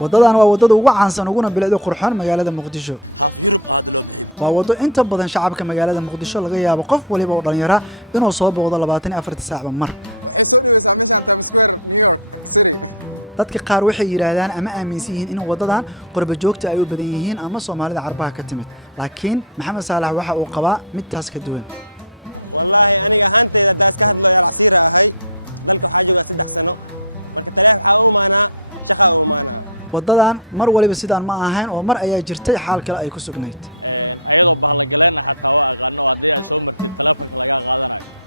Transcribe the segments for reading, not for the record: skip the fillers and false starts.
waddadan waa waddada ugu caansan uguna bilicda qurxoon magaalada muqdisho waa waddo inta badan shacabka magaalada muqdisho laga yaabo qof waliba oo dhalinyara inuu soo booqdo 24 saacba mar dadka qaar waxay yiraahdaan ama aaminsan yihiin in waddadan qurba joogta ay u badan yihiin ama Soomaalida carbaha ka timid laakiin Maxamed Saalax waxa uu qabaa mid taas ka duwan waddadan mar waliba sidaan ma ahayn oo mar ayaa jirtay xaal kale ay ku sugnayd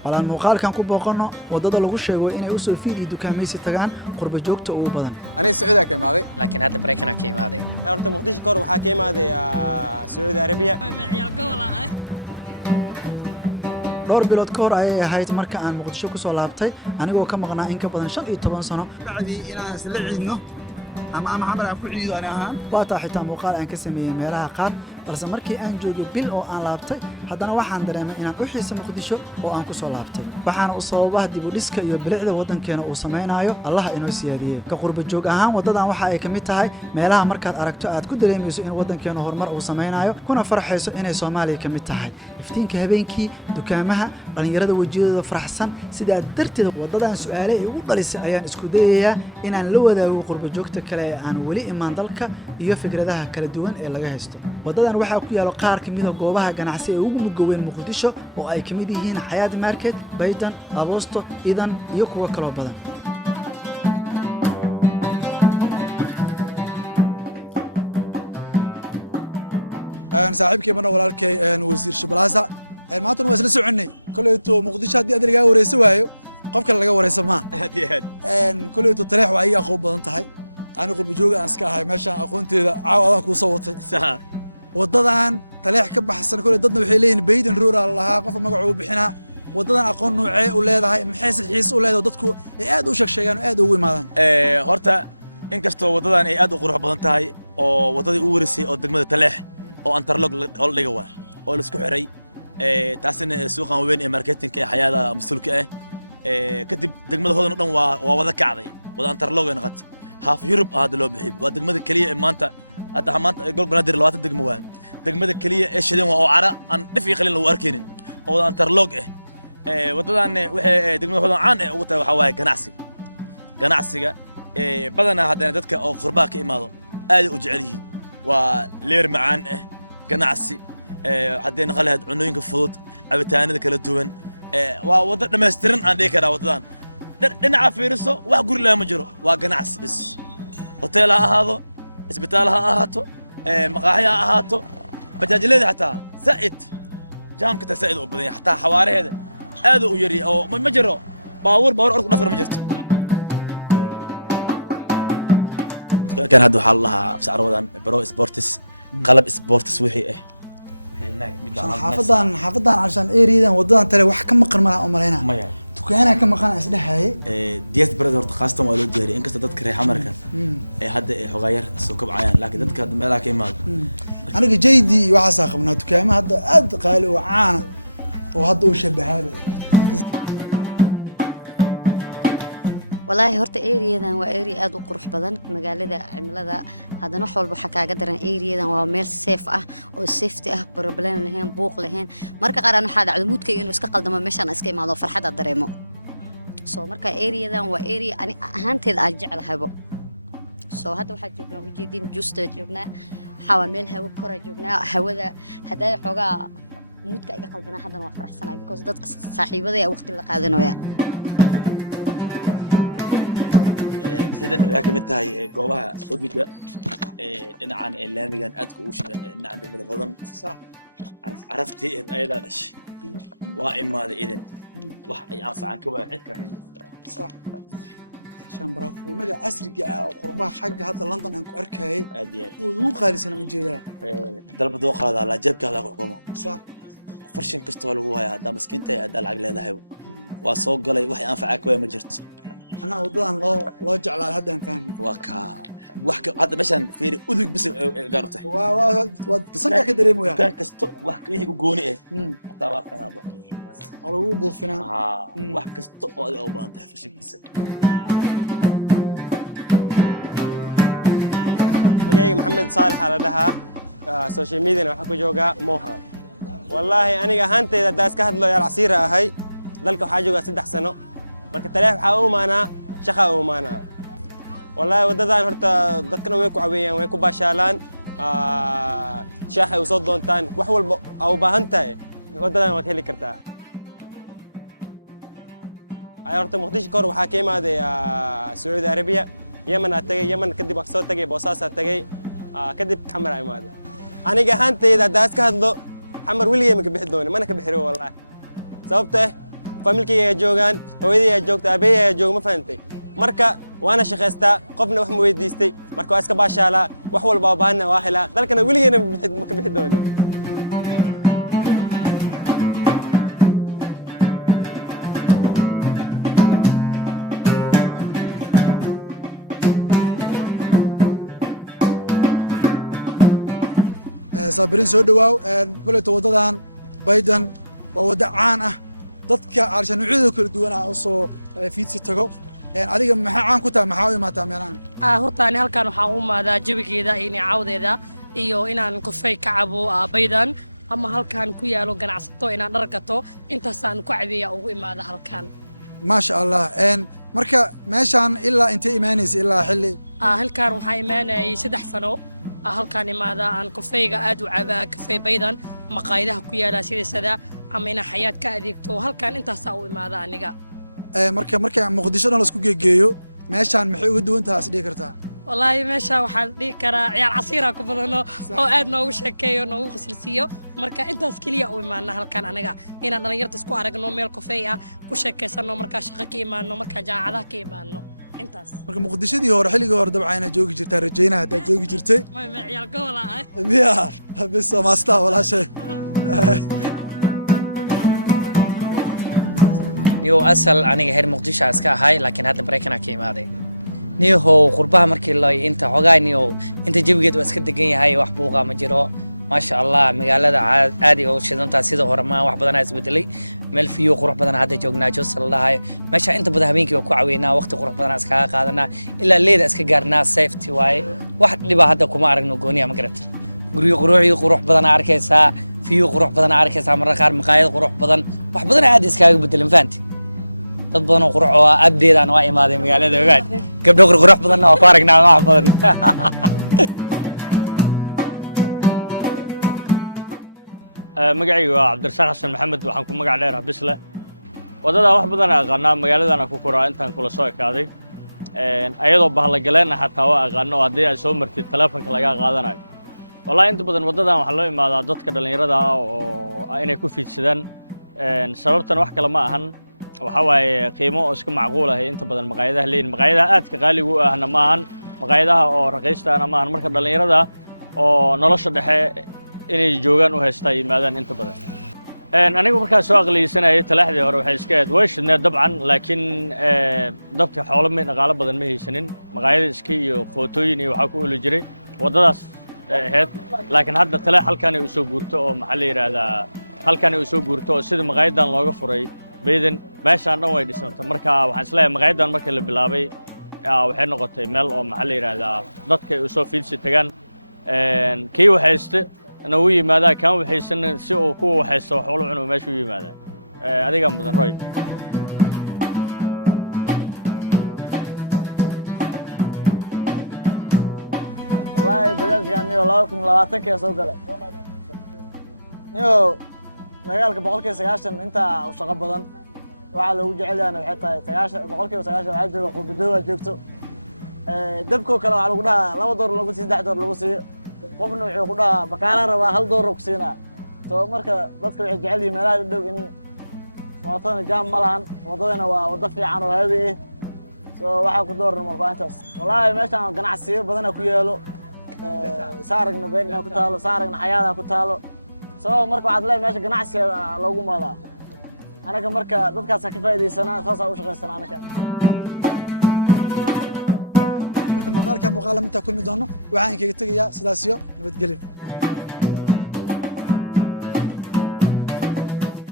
walaan muuqaalkan ku booqano waddada lagu sheego inay u soo fiidii dukaamaysi tagaan qurba joogta ugu badan dhowr bilood ka hor ayay ahayd marka aan Muqdisho ku soo laabtay anigoo ka maqnaa in ka badan 15 sano bacdi inaan isla ciidno ama xamar aan ku ciido aan ahaan waa taa xitaa muuqaal aan ka sameeyay meelaha qaar balse markii aan joogay bil oo aan laabtay haddana waxaan dareemay inaan u xiiso Muqdisho oo aan ku soo laabtay waxaana u sababa dib u dhiska iyo bilicda waddankeena uu sameeynayo Allah inoo siyaadiyay ka qurba joog ahaan waddadan waxa ay kamid tahay meelaha markaad aragto aad ku dareemayso in waddankeena horumar uu sameeynayo kuna farxayso inay Soomaaliya kamid tahay iftiinka habeenkii dukaamaha dhalinyarada wajiyada faraxsan sida darteed waddadan su'aale ay ugu dhalisay ayaan isku dayayaa inaan la wadaago qurba joogta kale ee aan wali imaan dalka iyo fikradaha kala duwan ee laga haysto waddadan waxa ku yaalo qaar kamid ah goobaha ganacsi ee ugu mugaweyn Muqdisho oo ay kamid yihiin Xayaat Market, Baydan, Aboosto, Idan iyo kuwa kale oo badan